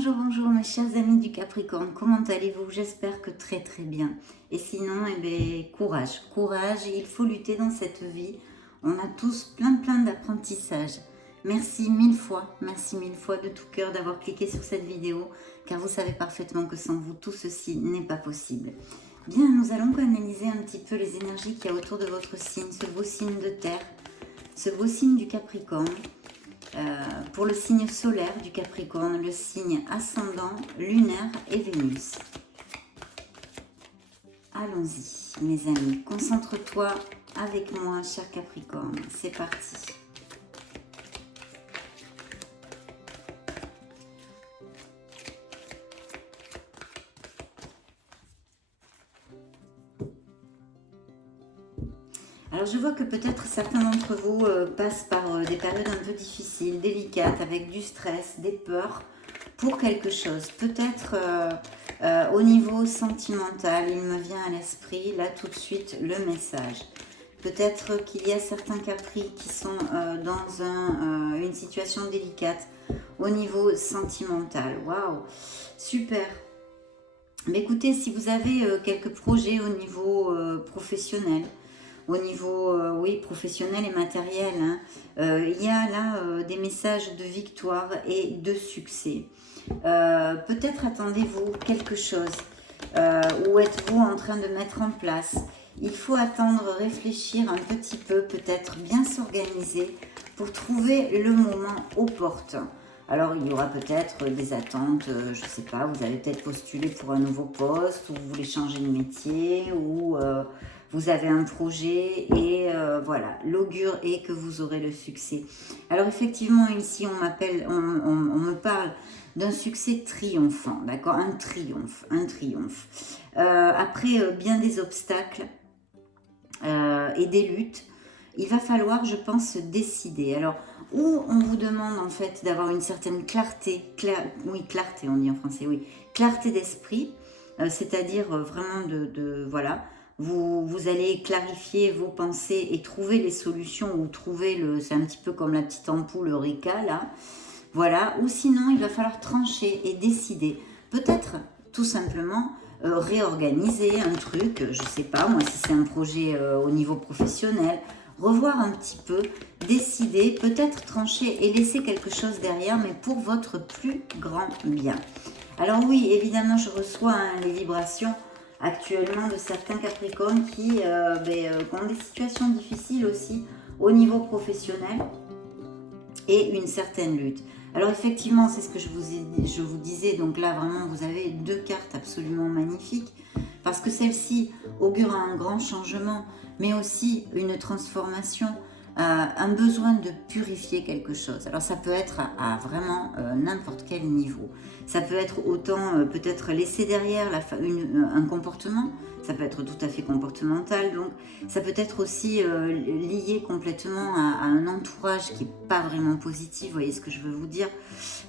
Bonjour, bonjour mes chers amis du Capricorne, comment allez-vous? J'espère que très très bien. Et sinon, eh bien, courage, courage, il faut lutter dans cette vie. On a tous plein d'apprentissages. Merci mille fois de tout cœur d'avoir cliqué sur cette vidéo, car vous savez parfaitement que sans vous, tout ceci n'est pas possible. Bien, nous allons analyser un petit peu les énergies qu'il y a autour de votre signe, ce beau signe de terre, ce beau signe du Capricorne. Pour le signe solaire du Capricorne, le signe ascendant, lunaire et Vénus. Allons-y, mes amis. Concentre-toi avec moi, cher Capricorne. C'est parti. Alors je vois que peut-être certains d'entre vous passent par des périodes un peu difficiles, délicates, avec du stress, des peurs pour quelque chose. Peut-être au niveau sentimental, il me vient à l'esprit là tout de suite le message. Peut-être qu'il y a certains capris qui sont dans une situation délicate au niveau sentimental. Waouh, super. Mais écoutez, si vous avez quelques projets au niveau professionnel, au niveau oui, professionnel et matériel, hein, il y a là des messages de victoire et de succès. Peut-être attendez-vous quelque chose ou êtes-vous en train de mettre en place. Il faut attendre, réfléchir un petit peu, peut-être bien s'organiser pour trouver le moment opportun. Alors, il y aura peut-être des attentes, je ne sais pas, vous avez peut-être postulé pour un nouveau poste, ou vous voulez changer de métier, ou vous avez un projet, et voilà, l'augure est que vous aurez le succès. Alors, effectivement, ici, on me parle d'un succès triomphant, d'accord? Un triomphe, un triomphe. Après bien des obstacles et des luttes, il va falloir, je pense, se décider. Alors, où on vous demande en fait d'avoir une certaine clarté, clarté on dit en français, oui, clarté d'esprit, c'est-à-dire vraiment voilà, vous allez clarifier vos pensées et trouver les solutions ou trouver c'est un petit peu comme la petite ampoule Eureka là, voilà, ou sinon il va falloir trancher et décider, peut-être tout simplement réorganiser un truc, je sais pas moi si c'est un projet au niveau professionnel, revoir un petit peu, décider, peut-être trancher et laisser quelque chose derrière, mais pour votre plus grand bien. Alors oui, évidemment, je reçois les vibrations actuellement de certains Capricornes qui ont des situations difficiles aussi au niveau professionnel et une certaine lutte. Alors effectivement, c'est ce que je vous disais, donc là vraiment vous avez deux cartes absolument magnifiques, parce que celle-ci augure un grand changement, mais aussi une transformation, un besoin de purifier quelque chose. Alors ça peut être à vraiment n'importe quel niveau. Ça peut être autant peut-être laisser derrière un comportement, ça peut être tout à fait comportemental, donc ça peut être aussi lié complètement à un entourage qui n'est pas vraiment positif, vous voyez ce que je veux vous dire,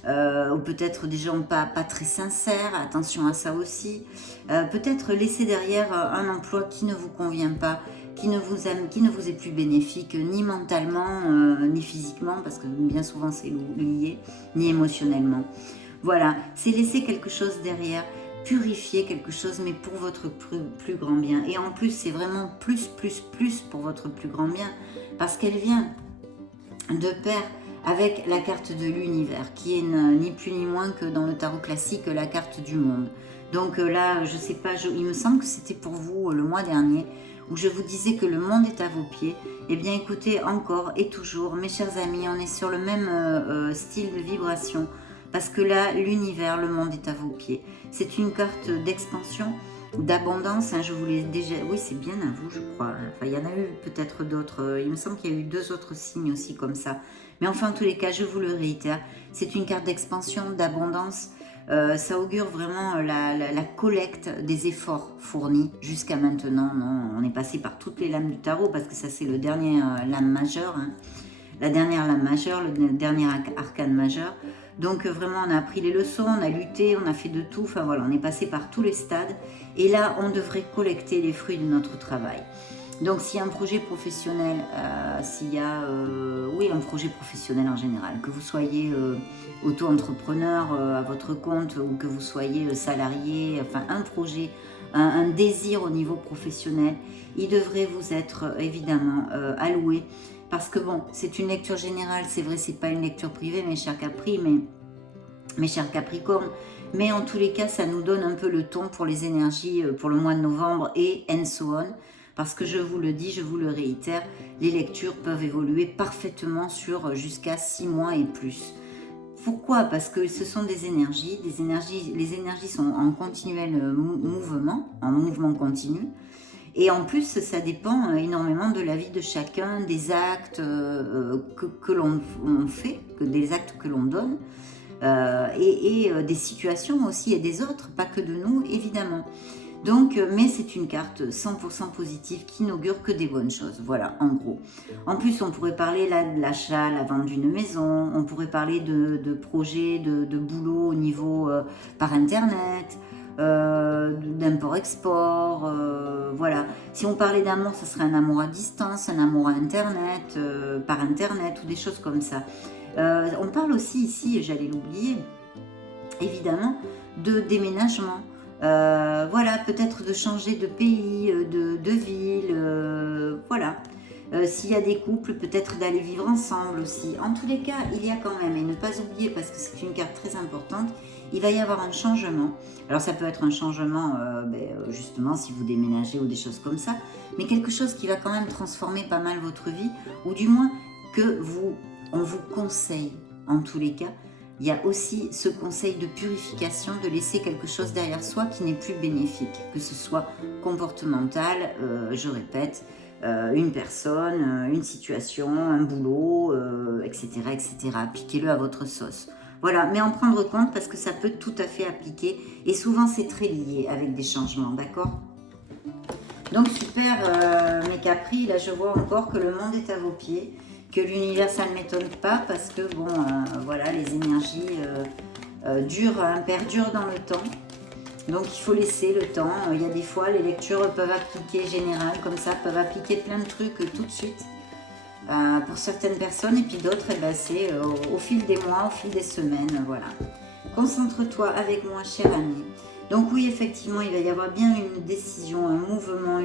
ou peut-être des gens pas très sincères, attention à ça aussi, peut-être laisser derrière un emploi qui ne vous convient pas, qui ne vous est plus bénéfique, ni mentalement, ni physiquement, parce que bien souvent c'est lié, ni émotionnellement. Voilà, c'est laisser quelque chose derrière, purifier quelque chose, mais pour votre plus grand bien. Et en plus, c'est vraiment plus pour votre plus grand bien, parce qu'elle vient de pair avec la carte de l'univers, qui est ni plus ni moins que dans le tarot classique, la carte du monde. Donc là, je sais pas, il me semble que c'était pour vous le mois dernier, où je vous disais que le monde est à vos pieds. Eh bien écoutez, encore et toujours, mes chers amis, on est sur le même style de vibration, parce que là, l'univers, le monde est à vos pieds. C'est une carte d'expansion, d'abondance, hein, je vous l'ai déjà... Oui, c'est bien à vous, je crois. Enfin, il y en a eu peut-être d'autres. Il me semble qu'il y a eu 2 autres signes aussi comme ça. Mais enfin, en tous les cas, je vous le réitère, c'est une carte d'expansion, d'abondance. Ça augure vraiment la collecte des efforts fournis jusqu'à maintenant. Non, on est passé par toutes les lames du tarot, parce que ça, c'est le dernier lame majeure, hein. La dernière lame majeure, le dernier arcane majeur. Donc vraiment, on a appris les leçons, on a lutté, on a fait de tout. Enfin voilà, on est passé par tous les stades. Et là, on devrait collecter les fruits de notre travail. Donc s'il y a un projet professionnel, s'il y a oui, un projet professionnel en général, que vous soyez auto-entrepreneur à votre compte ou que vous soyez salarié, enfin un projet, un désir au niveau professionnel, il devrait vous être évidemment alloué. Parce que bon, c'est une lecture générale, c'est vrai, c'est pas une lecture privée, mes chers Capri, mais mes chers Capricornes, mais en tous les cas, ça nous donne un peu le ton pour les énergies pour le mois de novembre et so on. Parce que je vous le dis, je vous le réitère, les lectures peuvent évoluer parfaitement sur jusqu'à 6 mois et plus. Pourquoi? Parce que ce sont des énergies, les énergies sont en continuel mouvement, en mouvement continu. Et en plus, ça dépend énormément de la vie de chacun, des actes que l'on fait, des actes que l'on donne, et des situations aussi et des autres, pas que de nous, évidemment. Donc, mais c'est une carte 100% positive qui n'augure que des bonnes choses, voilà, en gros. En plus, on pourrait parler là de l'achat, la vente d'une maison, on pourrait parler de projets, de boulot au niveau par Internet, d'import-export, voilà. Si on parlait d'amour, ça serait un amour à distance, un amour à Internet, par Internet ou des choses comme ça. On parle aussi ici, j'allais l'oublier, évidemment, de déménagement. Voilà, peut-être de changer de pays, de ville, voilà. S'il y a des couples, peut-être d'aller vivre ensemble aussi. En tous les cas, il y a quand même, et ne pas oublier, parce que c'est une carte très importante, il va y avoir un changement. Alors ça peut être un changement, justement, si vous déménagez ou des choses comme ça, mais quelque chose qui va quand même transformer pas mal votre vie, ou du moins on vous conseille, en tous les cas, il y a aussi ce conseil de purification, de laisser quelque chose derrière soi qui n'est plus bénéfique, que ce soit comportemental, je répète, une personne, une situation, un boulot, etc., etc. Appliquez-le à votre sauce. Voilà, mais en prendre compte parce que ça peut tout à fait appliquer et souvent c'est très lié avec des changements, d'accord? Donc super mes Capri, là je vois encore que le monde est à vos pieds, que l'univers ça ne m'étonne pas parce que bon voilà les énergies perdurent dans le temps. Donc il faut laisser le temps. Il y a des fois les lectures peuvent appliquer général comme ça, peuvent appliquer plein de trucs tout de suite pour certaines personnes et puis d'autres c'est au fil des mois, au fil des semaines, voilà. Concentre-toi avec moi, cher ami. Donc oui, effectivement, il va y avoir bien une décision, un mouvement,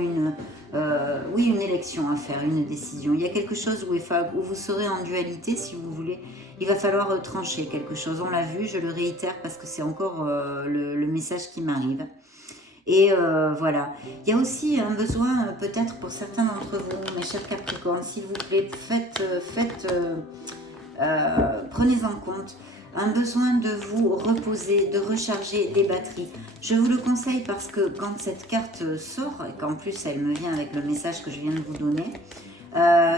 oui, une élection à faire, une décision. Il y a quelque chose où vous serez en dualité, si vous voulez. Il va falloir trancher quelque chose. On l'a vu, je le réitère parce que c'est encore le message qui m'arrive. Et voilà. Il y a aussi un besoin, peut-être pour certains d'entre vous, mes chers Capricornes, s'il vous plaît, prenez en compte un besoin de vous reposer, de recharger les batteries. Je vous le conseille parce que quand cette carte sort, et qu'en plus elle me vient avec le message que je viens de vous donner,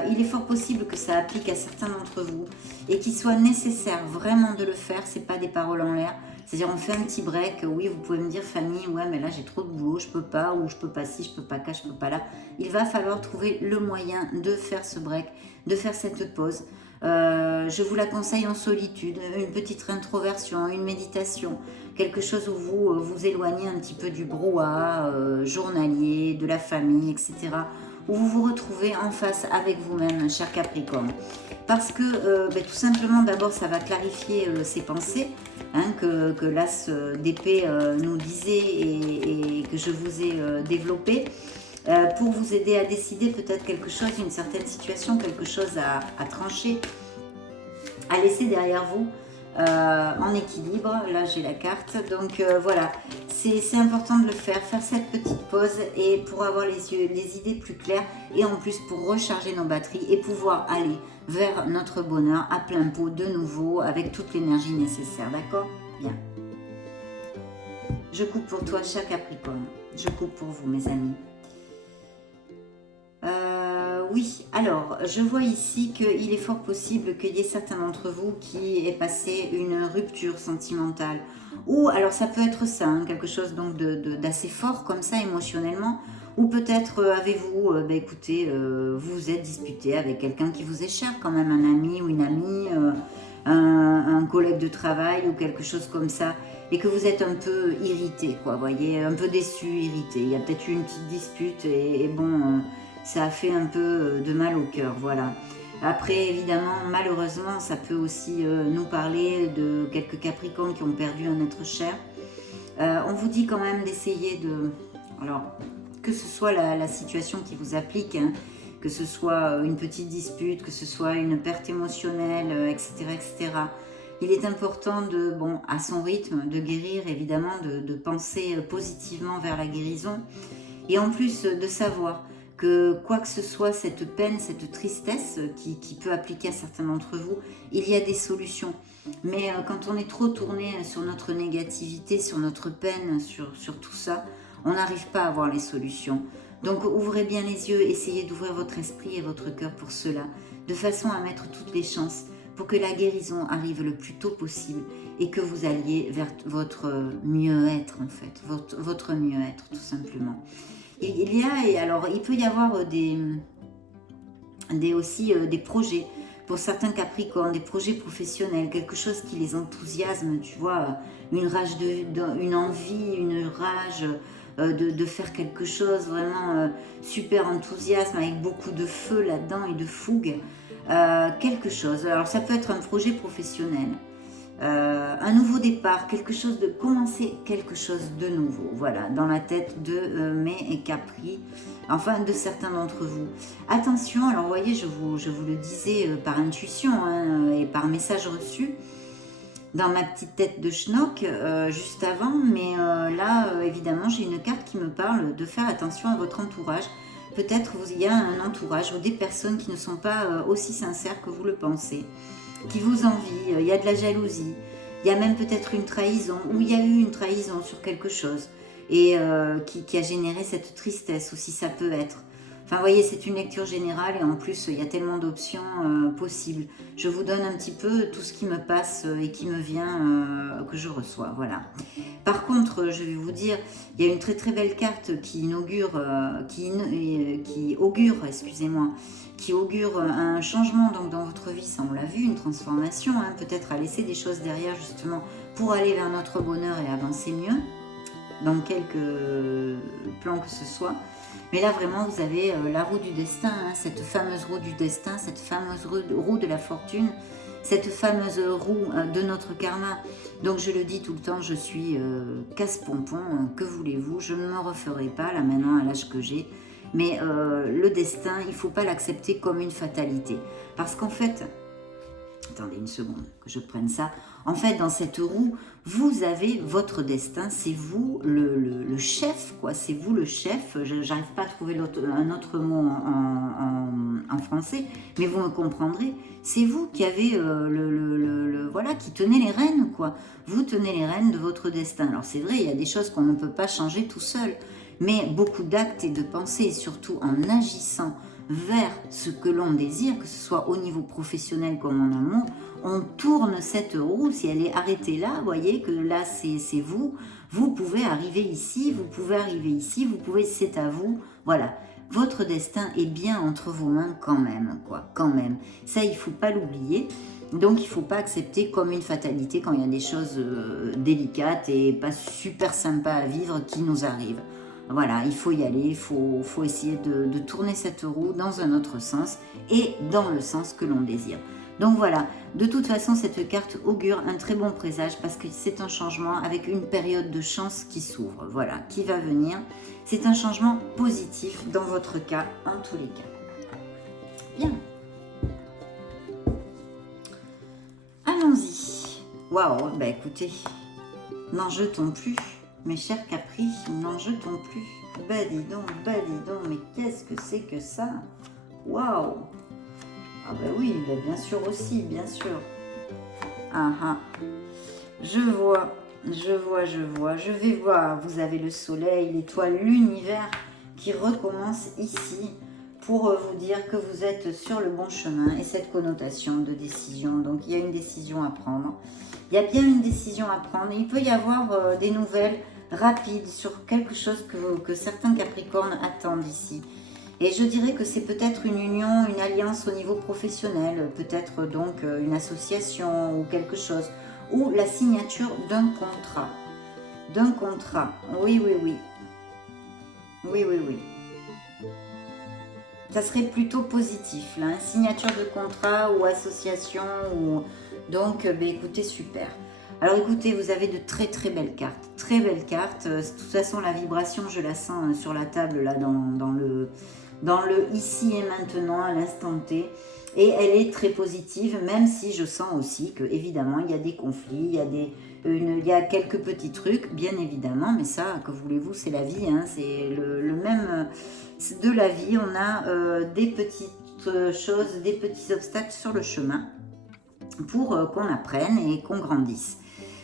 il est fort possible que ça applique à certains d'entre vous et qu'il soit nécessaire vraiment de le faire, c'est pas des paroles en l'air. C'est-à-dire on fait un petit break, oui vous pouvez me dire Fanny, ouais mais là j'ai trop de boulot, je peux pas, ou je peux pas ci, je peux pas là, je peux pas là. Il va falloir trouver le moyen de faire ce break, de faire cette pause. Je vous la conseille en solitude, une petite introversion, une méditation, quelque chose où vous vous éloignez un petit peu du brouhaha journalier, de la famille, etc. Où vous vous retrouvez en face avec vous-même, cher Capricorne. Parce que tout simplement, d'abord, ça va clarifier ses pensées, hein, que l'as d'épée nous disait et que je vous ai développé. Pour vous aider à décider peut-être quelque chose, une certaine situation, quelque chose à trancher, à laisser derrière vous en équilibre. Là, j'ai la carte. Donc, voilà, c'est important de le faire cette petite pause et pour avoir les idées plus claires et en plus pour recharger nos batteries et pouvoir aller vers notre bonheur à plein pot de nouveau avec toute l'énergie nécessaire. D'accord? Bien. Je coupe pour toi, cher Capricorne. Je coupe pour vous, mes amis. Oui, alors, je vois ici qu'il est fort possible qu'il y ait certains d'entre vous qui aient passé une rupture sentimentale. Ou, alors ça peut être ça, hein, quelque chose donc d'assez fort comme ça émotionnellement. Ou peut-être avez-vous, écoutez, vous vous êtes disputé avec quelqu'un qui vous est cher, quand même un ami ou une amie, un collègue de travail ou quelque chose comme ça. Et que vous êtes un peu irrité, quoi, vous voyez, un peu déçu, irrité. Il y a peut-être eu une petite dispute et bon... ça a fait un peu de mal au cœur, voilà. Après, évidemment, malheureusement, ça peut aussi nous parler de quelques Capricornes qui ont perdu un être cher. On vous dit quand même d'essayer de... Alors, que ce soit la situation qui vous applique, hein, que ce soit une petite dispute, que ce soit une perte émotionnelle, etc., etc., il est important de, bon, à son rythme, de guérir, évidemment, de penser positivement vers la guérison. Et en plus de savoir que quoi que ce soit, cette peine, cette tristesse qui peut appliquer à certains d'entre vous, il y a des solutions. Mais quand on est trop tourné sur notre négativité, sur notre peine, sur tout ça, on n'arrive pas à voir les solutions. Donc ouvrez bien les yeux, essayez d'ouvrir votre esprit et votre cœur pour cela, de façon à mettre toutes les chances pour que la guérison arrive le plus tôt possible et que vous alliez vers votre mieux-être en fait, votre mieux-être tout simplement. Il y a, et alors il peut y avoir aussi des projets pour certains Capricornes, des projets professionnels, quelque chose qui les enthousiasme, tu vois, une envie, une rage de faire quelque chose vraiment super enthousiasme avec beaucoup de feu là-dedans et de fougue, quelque chose. Alors ça peut être un projet professionnel. Un nouveau départ, quelque chose de commencer quelque chose de nouveau, voilà, dans la tête de mes et Capri, enfin de certains d'entre vous. Attention, alors vous voyez, je vous le disais par intuition hein, et par message reçu, dans ma petite tête de schnock juste avant, mais là évidemment j'ai une carte qui me parle de faire attention à votre entourage. Peut-être il y a un entourage ou des personnes qui ne sont pas aussi sincères que vous le pensez, qui vous envient, il y a de la jalousie, il y a même peut-être une trahison, ou il y a eu une trahison sur quelque chose, et qui a généré cette tristesse aussi, ça peut être. Enfin, vous voyez, c'est une lecture générale, et en plus, il y a tellement d'options possibles. Je vous donne un petit peu tout ce qui me passe et qui me vient, que je reçois, voilà. Par contre, je vais vous dire, il y a une très très belle carte qui inaugure, qui augure, excusez-moi, qui augure un changement donc dans votre vie, ça on l'a vu, une transformation, hein, peut-être à laisser des choses derrière justement pour aller vers notre bonheur et avancer mieux, dans quelques plans que ce soit. Mais là vraiment vous avez la roue du destin, hein, cette fameuse roue du destin, cette fameuse roue de la fortune, cette fameuse roue de notre karma. Donc je le dis tout le temps, je suis casse-pompon, que voulez-vous, je ne me referai pas là maintenant à l'âge que j'ai. Mais le destin, il ne faut pas l'accepter comme une fatalité. Parce qu'en fait, attendez une seconde que je prenne ça. En fait, dans cette roue, vous avez votre destin. C'est vous le chef, quoi. C'est vous le chef. J'arrive pas à trouver un autre mot en français, mais vous me comprendrez. C'est vous qui avez voilà, qui tenez les rênes, quoi. Vous tenez les rênes de votre destin. Alors c'est vrai, il y a des choses qu'on ne peut pas changer tout seul. Mais beaucoup d'actes et de pensées, et surtout en agissant vers ce que l'on désire, que ce soit au niveau professionnel comme en amour, on tourne cette roue. Si elle est arrêtée là, vous voyez que là c'est vous, vous pouvez arriver ici, vous pouvez arriver ici, vous pouvez, c'est à vous, voilà. Votre destin est bien entre vos mains quand même, quoi, quand même. Ça, il ne faut pas l'oublier. Donc, il ne faut pas accepter comme une fatalité quand il y a des choses délicates et pas super sympas à vivre qui nous arrivent. Voilà, il faut y aller, il faut essayer de tourner cette roue dans un autre sens et dans le sens que l'on désire. Donc voilà, de toute façon, cette carte augure un très bon présage parce que c'est un changement avec une période de chance qui s'ouvre, voilà, qui va venir. C'est un changement positif dans votre cas, en tous les cas. Bien. Allons-y. Waouh, bah écoutez, n'en jetons plus. Mes chers Capri, n'en jetons plus. Bah dis donc, mais qu'est-ce que c'est que ça? Waouh! Ah bah oui, bah bien sûr aussi, bien sûr. Ah ah. Je vois. Je vais voir. Vous avez le soleil, l'étoile, l'univers qui recommence ici pour vous dire que vous êtes sur le bon chemin et cette connotation de décision. Donc il y a une décision à prendre. Il y a bien une décision à prendre. Il peut y avoir des nouvelles rapides sur quelque chose que certains Capricornes attendent ici. Et je dirais que c'est peut-être une union, une alliance au niveau professionnel, peut-être donc une association ou quelque chose, ou la signature d'un contrat. D'un contrat, oui. Oui. ça serait plutôt positif, là, hein, signature de contrat ou association, ou... donc, ben, écoutez, super. Alors écoutez, vous avez de très très belles cartes, très belles cartes. De toute façon, la vibration, je la sens sur la table, là, dans le ici et maintenant, à l'instant T. Et elle est très positive, même si je sens aussi que, évidemment, il y a des conflits, il y a quelques petits trucs, bien évidemment, mais ça, que voulez-vous, c'est la vie, hein, c'est le même de la vie. On a des petites choses, des petits obstacles sur le chemin pour qu'on apprenne et qu'on grandisse.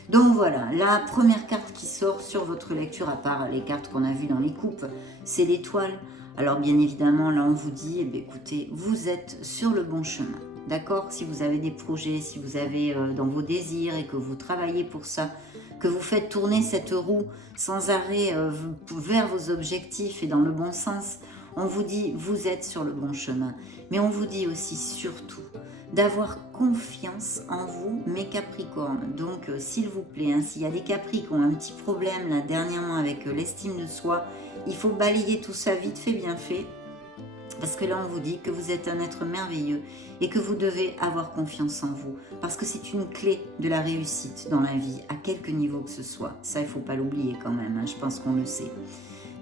Donc voilà, la première carte qui sort sur votre lecture, à part les cartes qu'on a vues dans les coupes, c'est l'étoile. Alors bien évidemment, là on vous dit, eh bien, écoutez, vous êtes sur le bon chemin. D'accord? Si vous avez des projets, si vous avez dans vos désirs et que vous travaillez pour ça, que vous faites tourner cette roue sans arrêt vers vos objectifs et dans le bon sens, on vous dit, vous êtes sur le bon chemin. Mais on vous dit aussi surtout d'avoir confiance en vous, mes Capricornes. Donc, s'il vous plaît, hein, s'il y a des Capris qui ont un petit problème là dernièrement avec l'estime de soi, il faut balayer tout ça vite fait, bien fait. Parce que là, on vous dit que vous êtes un être merveilleux et que vous devez avoir confiance en vous. Parce que c'est une clé de la réussite dans la vie, à quelque niveau que ce soit. Ça, il ne faut pas l'oublier quand même, hein, je pense qu'on le sait.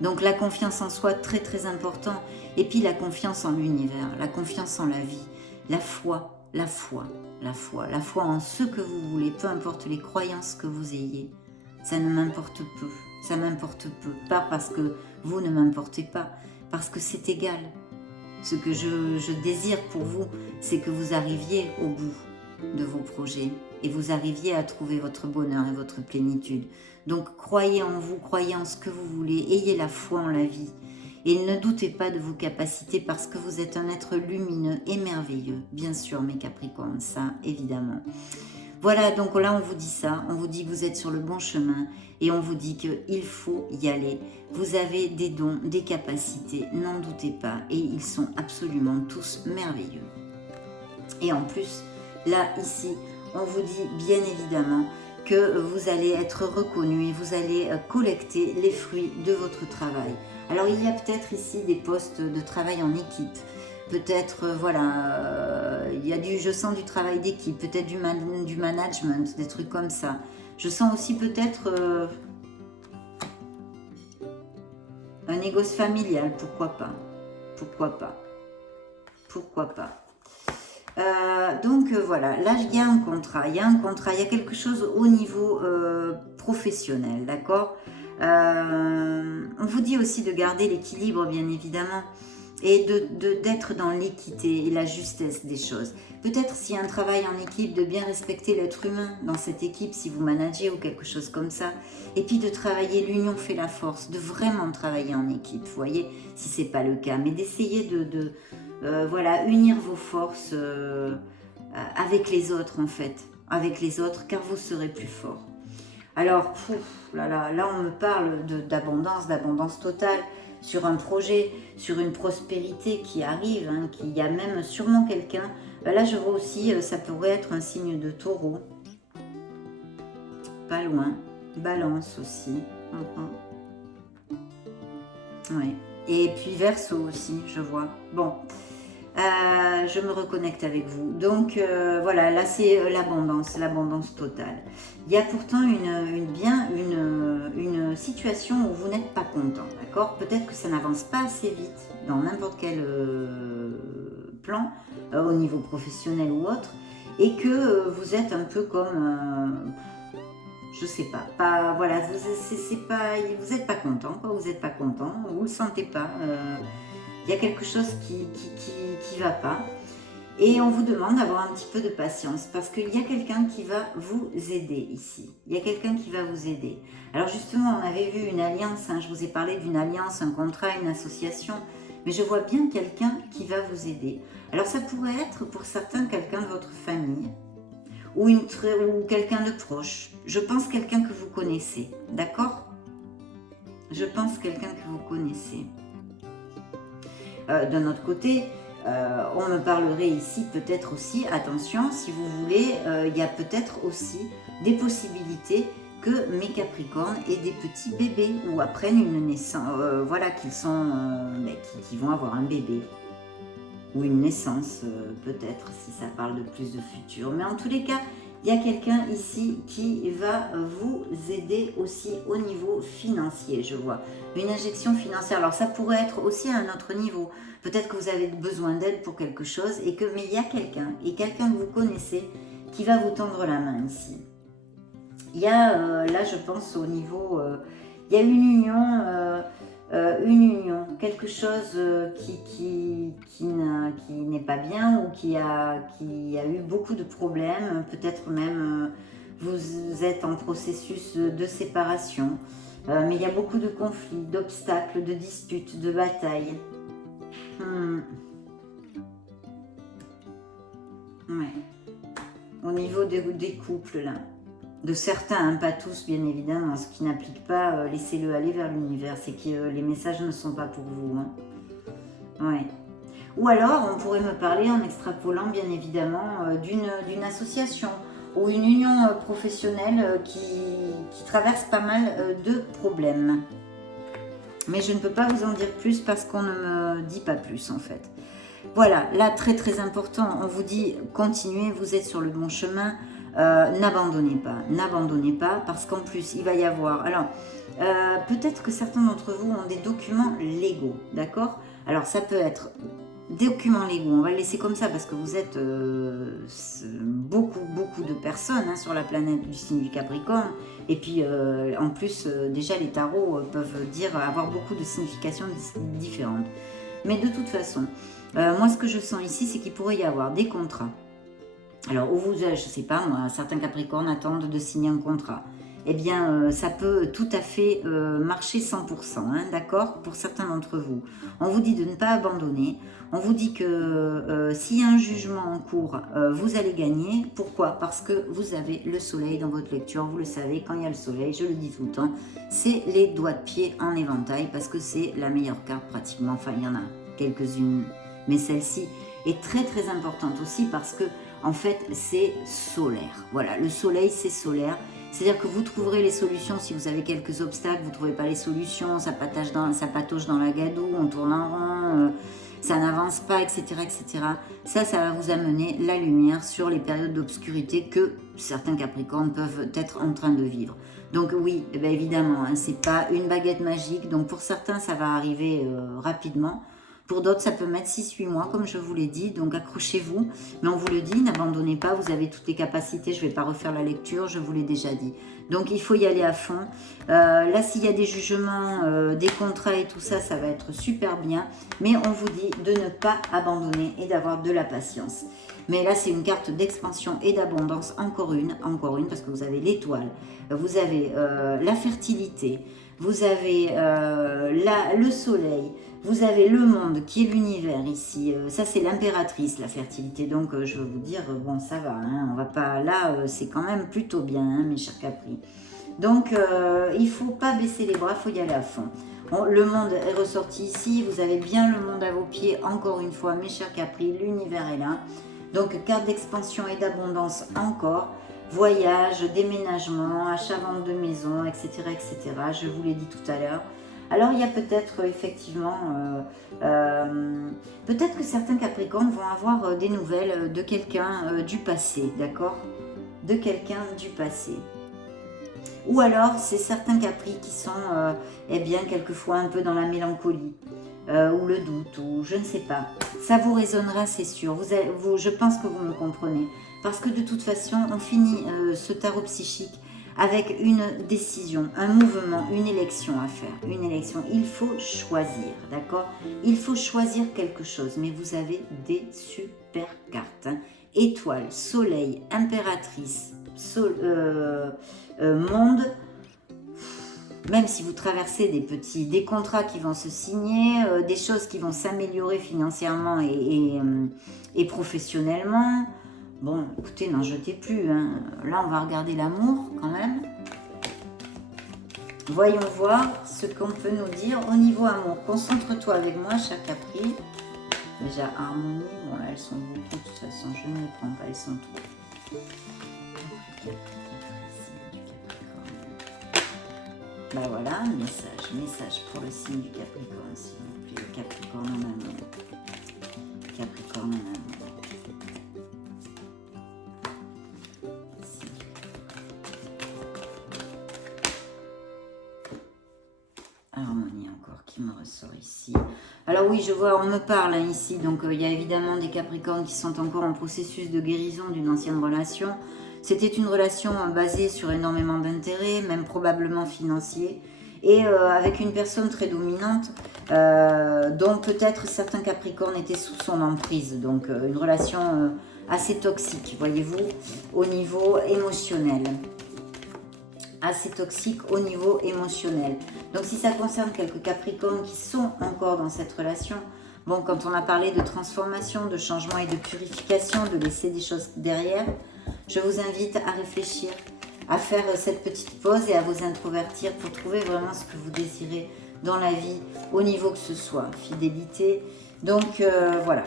Donc la confiance en soi, très très important. Et puis la confiance en l'univers, la confiance en la vie, la foi, la foi, la foi. La foi en ce que vous voulez, peu importe les croyances que vous ayez. Ça ne m'importe peu, ça m'importe peu. Pas parce que vous ne m'importez pas, parce que c'est égal. Ce que je désire pour vous, c'est que vous arriviez au bout de vos projets et vous arriviez à trouver votre bonheur et votre plénitude. Donc croyez en vous, croyez en ce que vous voulez, ayez la foi en la vie et ne doutez pas de vos capacités parce que vous êtes un être lumineux et merveilleux. Bien sûr mes Capricornes, ça évidemment. Voilà, donc là on vous dit ça, on vous dit que vous êtes sur le bon chemin et on vous dit qu'il faut y aller. Vous avez des dons, des capacités, n'en doutez pas et ils sont absolument tous merveilleux. Et en plus, là, ici, on vous dit bien évidemment que vous allez être reconnu et vous allez collecter les fruits de votre travail. Alors, il y a peut-être ici des postes de travail en équipe. Peut-être, voilà, il y a je sens du travail d'équipe, peut-être du management, des trucs comme ça. Je sens aussi peut-être un négoce familial, pourquoi pas. Pourquoi pas. Pourquoi pas. Donc voilà, là il y a un contrat, il y a quelque chose au niveau professionnel, d'accord. On vous dit aussi de garder l'équilibre, bien évidemment, et d'être dans l'équité et la justesse des choses. Peut-être s'il y a un travail en équipe, de bien respecter l'être humain dans cette équipe, si vous managez ou quelque chose comme ça, et puis de travailler, l'union fait la force, de vraiment travailler en équipe, vous voyez, si c'est pas le cas, mais d'essayer voilà, unir vos forces avec les autres en fait, avec les autres, car vous serez plus fort. Alors, là on me parle d'abondance totale, sur un projet, sur une prospérité qui arrive, hein, qu'il y a même sûrement quelqu'un. Là je vois aussi, ça pourrait être un signe de taureau, pas loin, balance aussi. Oui. Et puis Verseau aussi, je vois. Bon, je me reconnecte avec vous. Donc voilà, là c'est l'abondance totale. Il y a pourtant une situation où vous n'êtes pas content, d'accord? Peut-être que ça n'avance pas assez vite dans n'importe quel plan, au niveau professionnel ou autre, et que vous êtes un peu comme... je sais pas, voilà, vous n'êtes pas content, quoi, vous n'êtes pas content, vous le sentez pas, il y a quelque chose qui va pas, et on vous demande d'avoir un petit peu de patience, parce qu'il y a quelqu'un qui va vous aider ici, il y a quelqu'un qui va vous aider. Alors justement, on avait vu une alliance, hein, je vous ai parlé d'une alliance, un contrat, une association, mais je vois bien quelqu'un qui va vous aider. Alors ça pourrait être pour certains quelqu'un de votre famille, ou quelqu'un de proche. Je pense quelqu'un que vous connaissez, d'accord? Je pense quelqu'un que vous connaissez. D'un autre côté, on me parlerait ici peut-être aussi, attention, si vous voulez, il y a peut-être aussi des possibilités que mes Capricornes aient des petits bébés ou apprennent une naissance, voilà, qu'ils vont avoir un bébé. ou une naissance, peut-être, si ça parle de plus de futur. Mais en tous les cas, il y a quelqu'un ici qui va vous aider aussi au niveau financier, je vois. Une injection financière. Alors, ça pourrait être aussi à un autre niveau. Peut-être que vous avez besoin d'aide pour quelque chose, mais il y a quelqu'un, et quelqu'un que vous connaissez, qui va vous tendre la main ici. Il y a, là, je pense au niveau... il y a une union, quelque chose qui n'est pas bien ou qui a eu beaucoup de problèmes, peut-être même vous êtes en processus de séparation, mais il y a beaucoup de conflits, d'obstacles, de disputes, de batailles. Ouais. Au niveau des couples là. De certains, hein, pas tous bien évidemment, ce qui n'applique pas, laissez-le aller vers l'univers, c'est que les messages ne sont pas pour vous. Hein. Ouais. Ou alors, on pourrait me parler en extrapolant bien évidemment d'une association ou une union professionnelle qui traverse pas mal de problèmes. Mais je ne peux pas vous en dire plus parce qu'on ne me dit pas plus en fait. Voilà, là très très important, on vous dit continuez, vous êtes sur le bon chemin. N'abandonnez pas parce qu'en plus il va y avoir, alors peut-être que certains d'entre vous ont des documents légaux, d'accord, alors ça peut être des documents légaux, on va le laisser comme ça parce que vous êtes beaucoup de personnes hein, sur la planète du signe du Capricorne, et puis en plus déjà les tarots peuvent avoir beaucoup de significations différentes, mais de toute façon moi ce que je sens ici c'est qu'il pourrait y avoir des contrats. Alors, je ne sais pas, moi, certains Capricornes attendent de signer un contrat. Eh bien, ça peut tout à fait marcher 100%, hein, d'accord, pour certains d'entre vous. On vous dit de ne pas abandonner. On vous dit que s'il y a un jugement en cours, vous allez gagner. Pourquoi? Parce que vous avez le soleil dans votre lecture. Vous le savez, quand il y a le soleil, je le dis tout le temps, c'est les doigts de pied en éventail parce que c'est la meilleure carte pratiquement. Enfin, il y en a quelques-unes, mais celle-ci est très très importante aussi parce que en fait, c'est solaire. Voilà, le soleil, c'est solaire. C'est-à-dire que vous trouverez les solutions si vous avez quelques obstacles, vous ne trouvez pas les solutions, ça patauge dans la gadoue, on tourne en rond, ça n'avance pas, etc., etc. Ça va vous amener la lumière sur les périodes d'obscurité que certains Capricornes peuvent être en train de vivre. Donc oui, eh bien évidemment, hein, c'est pas une baguette magique. Donc pour certains, ça va arriver rapidement. Pour d'autres, ça peut mettre 6-8 mois, comme je vous l'ai dit, donc accrochez-vous. Mais on vous le dit, n'abandonnez pas, vous avez toutes les capacités, je ne vais pas refaire la lecture, je vous l'ai déjà dit. Donc il faut y aller à fond. Là, s'il y a des jugements, des contrats et tout ça, ça va être super bien. Mais on vous dit de ne pas abandonner et d'avoir de la patience. Mais là, c'est une carte d'expansion et d'abondance, encore une, parce que vous avez l'étoile, vous avez la fertilité, vous avez le soleil, vous avez le monde qui est l'univers ici. Ça, c'est l'impératrice, la fertilité. Donc, je veux vous dire, bon, ça va. Hein, on va pas... Là, c'est quand même plutôt bien, hein, mes chers Capri. Donc, il ne faut pas baisser les bras, il faut y aller à fond. Bon, le monde est ressorti ici. Vous avez bien le monde à vos pieds. Encore une fois, mes chers Capri, l'univers est là. Donc, carte d'expansion et d'abondance encore. Voyage, déménagement, achat-vente de maison, etc., etc. Je vous l'ai dit tout à l'heure. Alors, il y a peut-être effectivement, peut-être que certains Capricornes vont avoir des nouvelles de quelqu'un du passé, d'accord? De quelqu'un du passé. Ou alors, c'est certains Capris qui sont, eh bien, quelquefois un peu dans la mélancolie, ou le doute, ou je ne sais pas. Ça vous résonnera, c'est sûr. Je pense que vous me comprenez. Parce que de toute façon, on finit ce tarot psychique avec une décision, un mouvement, une élection à faire. Une élection, il faut choisir, d'accord? Il faut choisir quelque chose, mais vous avez des super cartes. Hein. Étoile, soleil, impératrice, monde. Même si vous traversez des contrats qui vont se signer, des choses qui vont s'améliorer financièrement et professionnellement. Bon, écoutez, n'en jetez plus. Hein. Là, on va regarder l'amour quand même. Voyons voir ce qu'on peut nous dire au niveau amour. Concentre-toi avec moi, cher Capri. Déjà, harmonie. Bon, là, elles sont beaucoup. De toute façon, je ne les prends pas. Elles sont toutes. Ben voilà, message pour le signe du Capricorne, s'il vous plaît. Capricorne en amour. Capricorne. Harmonie encore qui me ressort ici. Alors oui, je vois, on me parle hein, ici, donc il y a évidemment des Capricornes qui sont encore en processus de guérison d'une ancienne relation. C'était une relation basée sur énormément d'intérêts, même probablement financiers, et avec une personne très dominante, dont peut-être certains Capricornes étaient sous son emprise, donc une relation assez toxique, voyez-vous, au niveau émotionnel. Assez toxique au niveau émotionnel. Donc si ça concerne quelques Capricornes qui sont encore dans cette relation, bon, quand on a parlé de transformation, de changement et de purification, de laisser des choses derrière, je vous invite à réfléchir, à faire cette petite pause et à vous introvertir pour trouver vraiment ce que vous désirez dans la vie, au niveau que ce soit, fidélité. Donc voilà.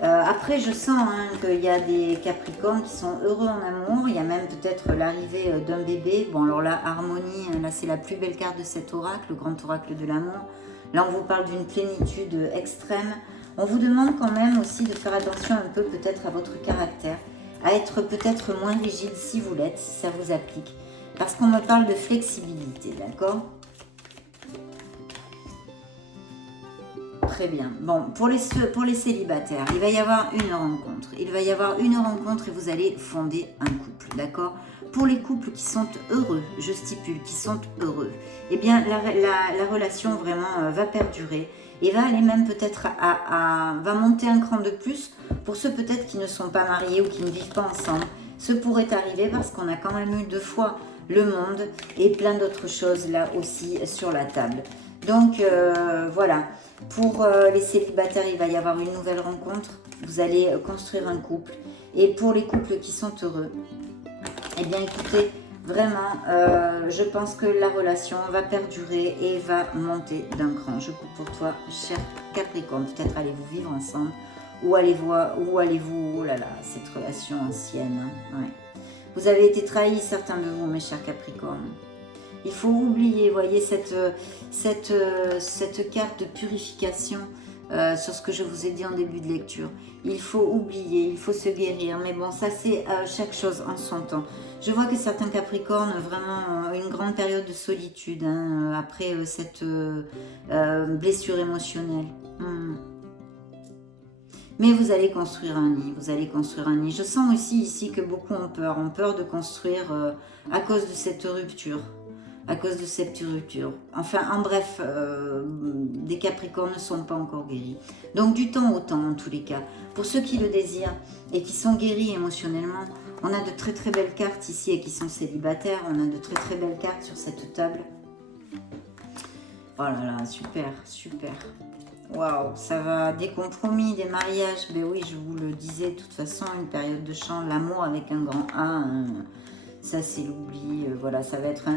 Après, je sens hein, qu'il y a des Capricornes qui sont heureux en amour. Il y a même peut-être l'arrivée d'un bébé. Bon, alors là, harmonie, là, c'est la plus belle carte de cet oracle, le grand oracle de l'amour. Là, on vous parle d'une plénitude extrême. On vous demande quand même aussi de faire attention un peu peut-être à votre caractère, à être peut-être moins rigide si vous l'êtes, si ça vous applique. Parce qu'on me parle de flexibilité, d'accord ? Très bien. Bon, pour les célibataires, il va y avoir une rencontre. Il va y avoir une rencontre et vous allez fonder un couple, d'accord? Pour les couples qui sont heureux, je stipule, qui sont heureux, eh bien, la relation vraiment va perdurer et va aller même peut-être va monter un cran de plus pour ceux peut-être qui ne sont pas mariés ou qui ne vivent pas ensemble. Ce pourrait arriver parce qu'on a quand même eu 2 fois le monde et plein d'autres choses là aussi sur la table. Donc voilà, pour les célibataires, il va y avoir une nouvelle rencontre. Vous allez construire un couple. Et pour les couples qui sont heureux, eh bien écoutez, vraiment, je pense que la relation va perdurer et va monter d'un cran. Je coupe pour toi, cher Capricorne. Peut-être allez-vous vivre ensemble ou allez-vous, oh là là, cette relation ancienne. Hein, ouais. Vous avez été trahis, certains de vous, mes chers Capricornes. Il faut oublier, voyez, cette carte de purification sur ce que je vous ai dit en début de lecture. Il faut oublier, il faut se guérir. Mais bon, ça c'est chaque chose en son temps. Je vois que certains Capricornes vraiment ont une grande période de solitude hein, après cette blessure émotionnelle. Mais vous allez construire un nid, vous allez construire un nid. Je sens aussi ici que beaucoup ont peur de construire à cause de cette rupture. À cause de cette rupture. Enfin, en bref, des Capricornes ne sont pas encore guéris. Donc, du temps au temps, en tous les cas. Pour ceux qui le désirent et qui sont guéris émotionnellement, on a de très très belles cartes ici et qui sont célibataires. On a de très très belles cartes sur cette table. Oh là là, super, super. Waouh, ça va, des compromis, des mariages. Ben oui, je vous le disais, de toute façon, une période de chant, l'amour avec un grand A. Ça, c'est l'oubli. Voilà, ça va être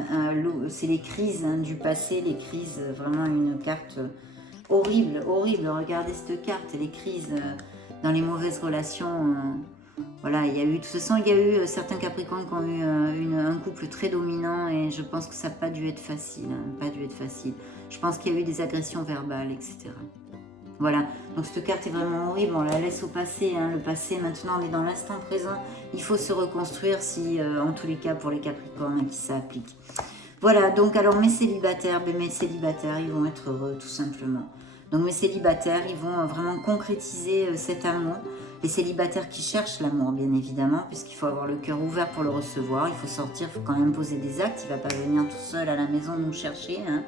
c'est les crises hein, du passé, les crises, vraiment une carte horrible, horrible. Regardez cette carte, les crises dans les mauvaises relations. Voilà, il y a eu, de toute façon, il y a eu certains Capricornes qui ont eu un couple très dominant et je pense que ça n'a pas dû être facile. Hein, pas dû être facile. Je pense qu'il y a eu des agressions verbales, etc. Voilà, donc cette carte est vraiment horrible, on la laisse au passé, hein. Le passé, maintenant on est dans l'instant présent, il faut se reconstruire si, en tous les cas pour les Capricornes, qui ça applique. Voilà, donc alors mes célibataires, ils vont être heureux tout simplement. Donc mes célibataires, ils vont vraiment concrétiser cet amour. Les célibataires qui cherchent l'amour, bien évidemment, puisqu'il faut avoir le cœur ouvert pour le recevoir, il faut sortir, il faut quand même poser des actes, il ne va pas venir tout seul à la maison nous chercher, hein.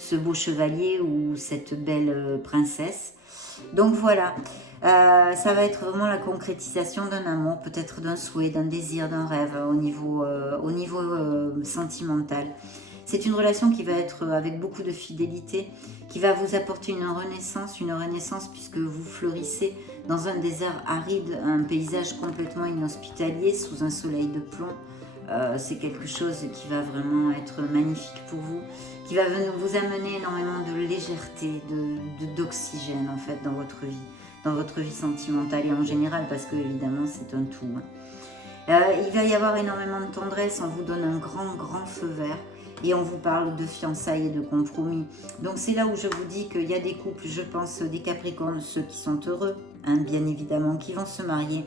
Ce beau chevalier ou cette belle princesse. Donc voilà, ça va être vraiment la concrétisation d'un amour, peut-être d'un souhait, d'un désir, d'un rêve au niveau sentimental. C'est une relation qui va être avec beaucoup de fidélité, qui va vous apporter une renaissance puisque vous fleurissez dans un désert aride, un paysage complètement inhospitalier sous un soleil de plomb. C'est quelque chose qui va vraiment être magnifique pour vous, qui va vous amener énormément de légèreté, d'oxygène en fait dans votre vie sentimentale et en général parce que évidemment c'est un tout. Hein. Il va y avoir énormément de tendresse, on vous donne un grand feu vert et on vous parle de fiançailles et de compromis. Donc c'est là où je vous dis qu'il y a des couples, je pense des Capricornes, ceux qui sont heureux, hein, bien évidemment, qui vont se marier,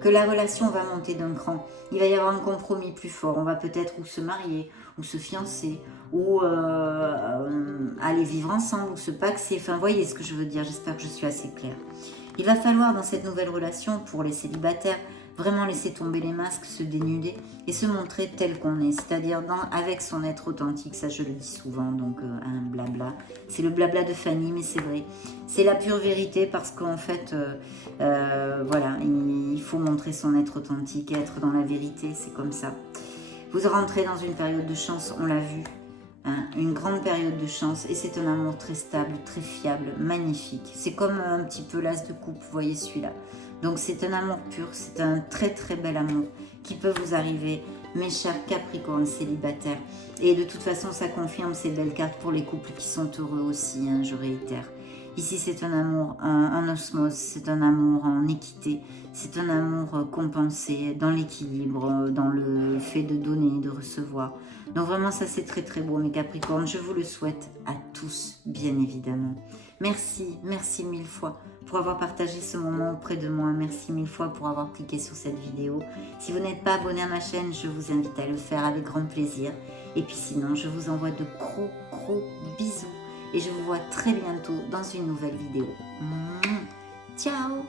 que la relation va monter d'un cran. Il va y avoir un compromis plus fort. On va peut-être ou se marier, ou se fiancer, ou aller vivre ensemble, ou se paxer. Enfin, voyez ce que je veux dire. J'espère que je suis assez claire. Il va falloir dans cette nouvelle relation, pour les célibataires, vraiment laisser tomber les masques, se dénuder et se montrer tel qu'on est, c'est-à-dire avec son être authentique. Ça, je le dis souvent, donc un blabla. C'est le blabla de Fanny, mais c'est vrai. C'est la pure vérité parce qu'en fait, voilà, il faut montrer son être authentique et être dans la vérité, c'est comme ça. Vous rentrez dans une période de chance, on l'a vu, hein, une grande période de chance, et c'est un amour très stable, très fiable, magnifique. C'est comme un petit peu l'as de coupe, vous voyez celui-là. Donc c'est un amour pur, c'est un très très bel amour qui peut vous arriver, mes chers Capricornes célibataires. Et de toute façon, ça confirme ces belles cartes pour les couples qui sont heureux aussi, hein, je réitère. Ici, c'est un amour en osmose, c'est un amour en équité, c'est un amour compensé dans l'équilibre, dans le fait de donner, de recevoir. Donc vraiment, ça c'est très très beau, mes Capricornes. Je vous le souhaite à tous, bien évidemment. Merci, merci mille fois pour avoir partagé ce moment auprès de moi. Merci mille fois pour avoir cliqué sur cette vidéo. Si vous n'êtes pas abonné à ma chaîne, je vous invite à le faire avec grand plaisir. Et puis sinon, je vous envoie de gros bisous. Et je vous vois très bientôt dans une nouvelle vidéo. Ciao!